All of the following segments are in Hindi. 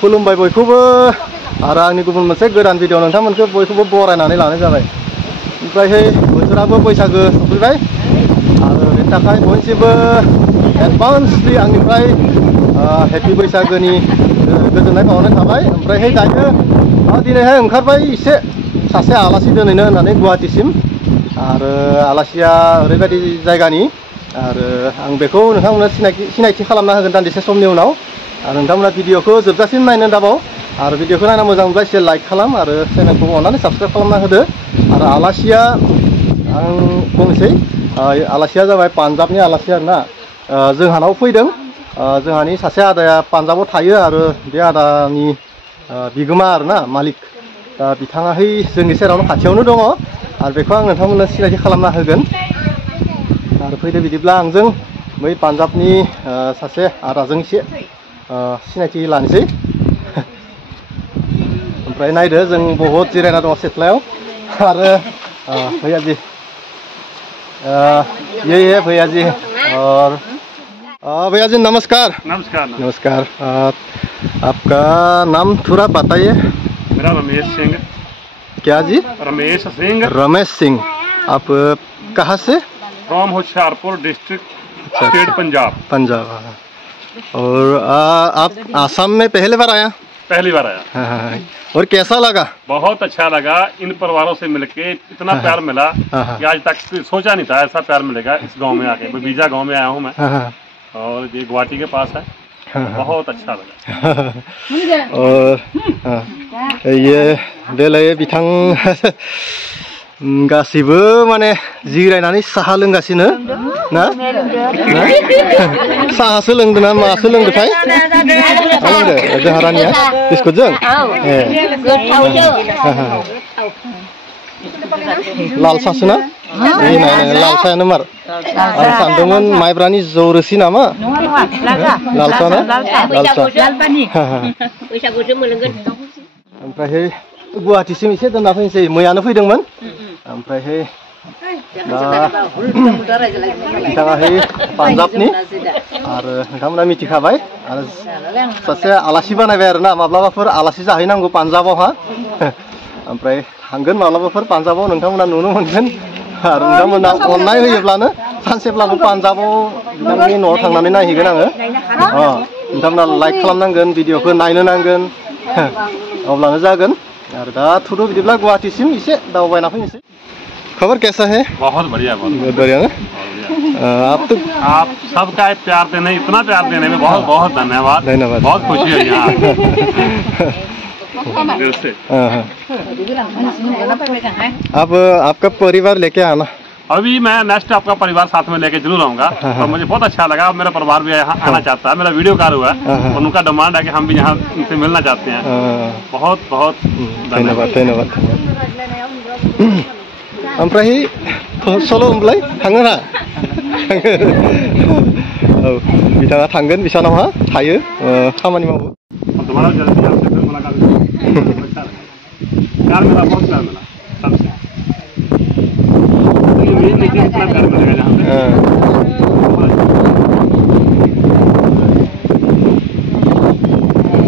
खुलुमबाय बयखौबो आरो आंनि गुबुन मोनसे गोदान भिडिअ नोंथांमोनखौ बयखौबो बरायनानै लानाय जाबाय। ओमफ्राय बोथोराबो बैसागो सफैबाय आरो बेनि थाखाय बयनिसिमबो एडभान्सलि आंनिफ्राय हेपि बैसागोनि गोजोननाय बावनाय थाबाय। ओमफ्राय दायो दिनैहाय ओंखारबाय एसे सासे आलासि दोनैनो होननानै गुवाहाटीसिम आरो आलासिया ओरैबायदि जायगानि आरो आं बेखौ नोंथांमोननो सिनायथि खालामना होगोन दान्दिसे समनि उनाव। आरो नोंथांमोना भिडिअखौ जोबजासिम नायनो दाबाव आरो भिडिअखौ नायना मोजां मोनब्ला एसे लाइक खालाम आरो चेनेलखौ अननानै साबस्क्राइब खालामना होदो। आरो आलासिया आं बुंनोसै आलासिया जाबाय पान्जाबनि आलासि आरोना जोंहानाव फैदों। जोंहानि सासे आदाया पान्जाबाव थायो आरो बे आदानि बिगोमा आरोना मालिक बिथाङाहै जोंनि सेरावनो खाथियावनो दङ आरो बेखौ आं नोंथांमोननो सिनायथि खालामना होगोन। आरो फैदो बिदिब्ला आंजों बै पान्जाबनि सासे आदाजों एसे सिनायथि लानोसै। ओमफ्राय नायदो जों बहुत जिरायना दङ सिथ्लायाव आरो भैया जी ये भैया जी और भैया जी नमस्कार। नमस्कार। नमस्कार। आपका नाम थोड़ा बताइए। मेरा रमेश सिंह। क्या जी? रमेश सिंह। रमेश सिंह। आप कहाँ से? From Hoshiarpur district, state Punjab. Punjab. और आप आसाम में पहली बार आया? पहली बार आया। हाँ। और कैसा लगा? बहुत अच्छा लगा। इन परिवारों से मिलके इतना प्यार मिला कि आज तक सोचा नहीं था ऐसा प्यार मिलेगा इस गांव में आके। बीजा गांव में आया हूँ मैं और ये गुवाहाटी के पास है। बहुत अच्छा लगा। और ये बेलाय बिथां गासिबो माने जिरायनानै साहा लोंगासिनो ना साहासो लोंदों ना मासो लोंदोंथाय लोंदो जोंहा रानिया बिस्कुटजों लाल सासो ना लाल सायानो मार आं सानदोंमोन माइब्रानि जौ रोसि नामा लाल सा ना लाल सा ओमफ्राय गुवाहाटीसिम एसे दोनना फैनोसै मैयानो फैदोंमोन। ओमफ्राय बिथाङाहै पान्जाबनि आरो नोंथांमोना मिथिखाबाय आरो सासे आलासि बानायबाय आरोना माब्लाबाफोर आलासि जाहैनांगौ पान्जाबावहा। ओमफ्राय थांगोन माब्लाबाफोर पान्जाबाव नोंथांमोना नुनो मोनगोन आरो नोंथांमोना अननाय होयोब्लानो सानसेब्लाबो पान्जाबाव बिथांनि न'आव थांनानै नायहैगोन आङो। नोंथांमोना लाइक खालामनांगोन भिडिअखौ नायनो नांगोन अब्लानो जागोन। और दा थुदो बिदिब्ला गुवाहाटीसिम इसे दावबायना फैनोसै। खबर कैसा है? बहुत बढ़िया। बहुत बढ़िया ना। आप सबका प्यार देने इतना प्यार देने में बहुत बहुत धन्यवाद। धन्यवाद। बहुत खुशी है यहाँ अब आपका परिवार लेके आना। अभी मैं नेक्स्ट आपका परिवार साथ में लेके जरूर आऊँगा और मुझे बहुत अच्छा लगा। मेरा परिवार भी यहाँ आना चाहता है। मेरा वीडियो कॉल हुआ है और उनका डिमांड है कि हम भी यहाँ उनसे मिलना चाहते हैं। बहुत बहुत धन्यवाद धन्यवाद। ओमफ्राय सल' होनब्लाय थाङो ना औ बिथाङा थांगोन बिसानावहा थायो खामानि मावो। प्यार मिला, बहुत प्यार मिला सबसे।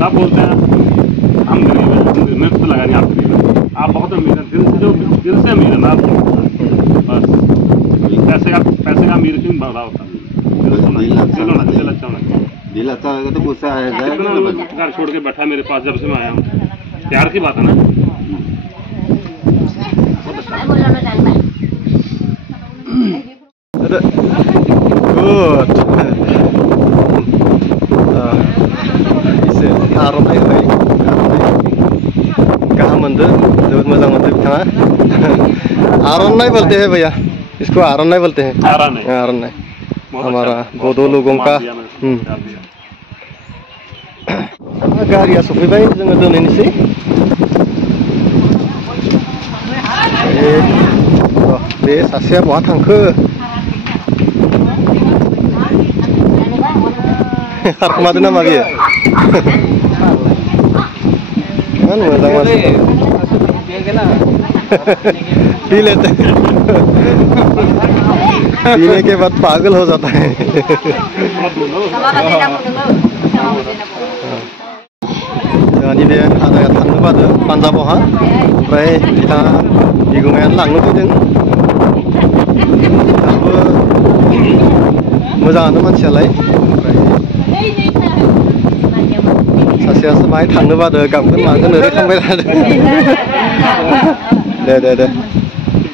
सब बोलते हैं हम गरीब हैं, मेरे तो लगा नहीं आप गरीब हैं। आप बहुत अमीर हैं, दिल से अमीर है ना। बस पैसे का अमीर क्यों बड़ा होता है? दिल अच्छा होगा तो गुस्सा आएगा। घर छोड़ के बैठा मेरे पास जब से मैं आया हूँ। प्यार की बात है ना। Good. आर'नाइ होबाय गाहाम मोनदो जोबोद मोजां मोनदो बिथाङा। आर'नाइ बोलते हैं भैया, इसको आर'नाइ बोलते हैं। आर'नाइ हमारा बोडो लोगों का। गारिया सफैबाय जोङो दोनहैनोसै। बे सासेया बहा थांखो खारखोमादों नामा बेयो? मोजां मानसि पीने के बाद पागल हो जाता है। जोंहानि बे आदाया थांनो बादो पान्जाबावहा ओमफ्राय बिथाङा बिगुमायानो लांनो फैदों बिथाङाबो मोजाङानो मानसियालाय ओमफ्राय सासेयासो बाहाय थांनो बादो गाबगोन मागोन ओरै खालामबाय थादों दे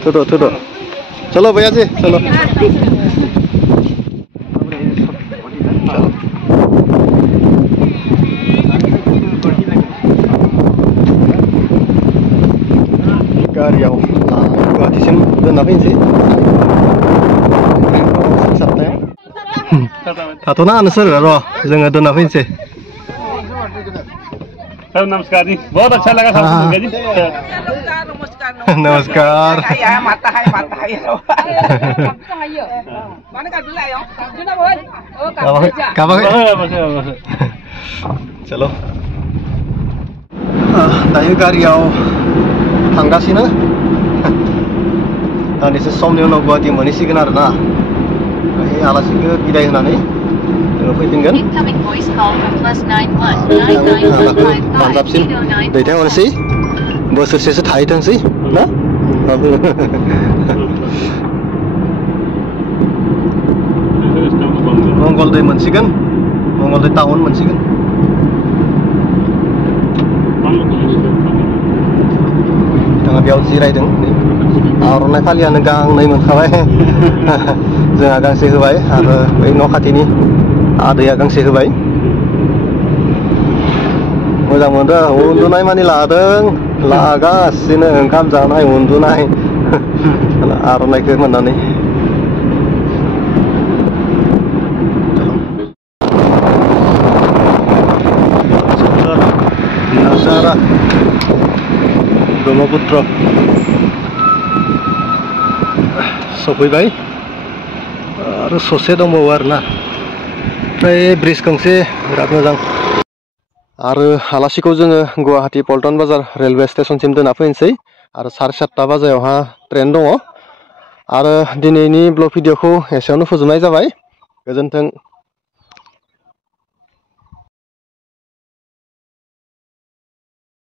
थुद' चलो भैया जी चलो गारियाव गुवाहाटीसिम दोनना फैनोसै थाथ'ना नोंसोर र' जोङो दोनना फैनोसै नमस्कार जी बहुत अच्छा लगा सबको मिलकर जी नमस्कार चलो दायो गारियाव थांगासिनो दान्दिसे समनि उनाव गुवाहाटी मोनहैसिगोन आरोना ओमफ्राय आलासिखौ बिदाय होनानै जोङो फैफिनगोन पान्जाबसिम दैथायहरनोसै बोसोरसेसो थाहैथोंसै ना मंगलदै मोनसिगोन मंगलदै टाउन मोनसिगोन बिथाङा बेयाव जिरायदों आर'नाइ फालियानो गांनै मोनखाबाय जोंहा गांसे होबाय आरो बै न' खाथिनि आदैया गांसे होबाय मोजां मोनदों उन्दुनाय मानि लादों लागासिनो ओंखाम जानाय उन्दुनाय आर'नाइखौ मोननानै नाजारा ब्रह्मपुत्र सफैबाय आरो ससे दंबावो आरोना ओमफ्राय ब्रिज गंसे बिराद मोजां आरो आलासिखौ जोङो गुवाहाटी पल्टन बाजार रेलवे स्टेशनसिम दोना फैनोसै आरो 7:30 बाजायावहा ट्रेन दङ आरो दिनैनि ब्लग भिडिअखौ एसेयावनो फोजोबनाय जाबाय गोजोन्थों।